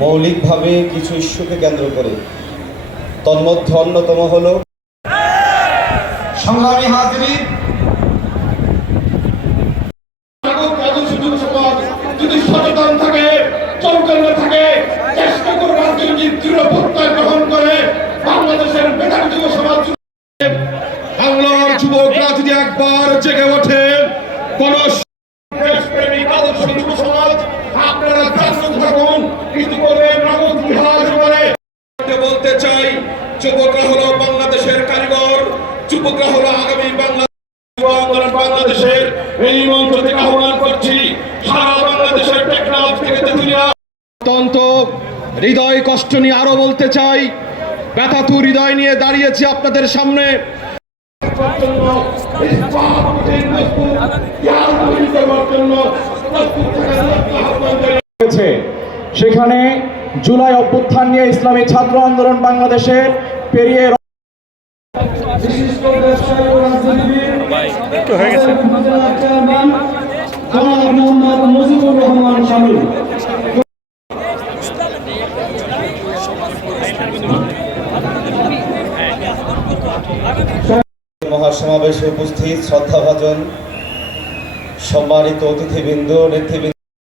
মৌলিকভাবে কিছু ইস্যুকে কেন্দ্র করে। তন্মধ্যে অন্যতম হল সংগ্রামী হাজিরি। যদি সচেতন থাকে চৌকন্য থাকে চেষ্টা করে রাজনীতির দৃঢ় প্রত্যয় গ্রহণ করে বাংলাদেশের মেধাবী যুব সমাজ বাংলার যুবকরা যদি একবার জেগে ওঠে। কোন বলতে চাই বাংলাদেশের কারিগর আগামী বাংলা বাংলাদেশের এই থেকে বাংলাদেশের হৃদয় কষ্ট নিয়ে আরও বলতে চাই, ব্যথাতু হৃদয় নিয়ে দাঁড়িয়েছি আপনাদের সামনে। সেখানে জুলাই অভ্যুত্থান নিয়ে ইসলামী ছাত্র আন্দোলন বাংলাদেশের পেরিয়ে মহাসমাবেশে উপস্থিত শ্রদ্ধাভাজন সম্মানিত অতিথিবৃন্দ নেতৃবৃন্দ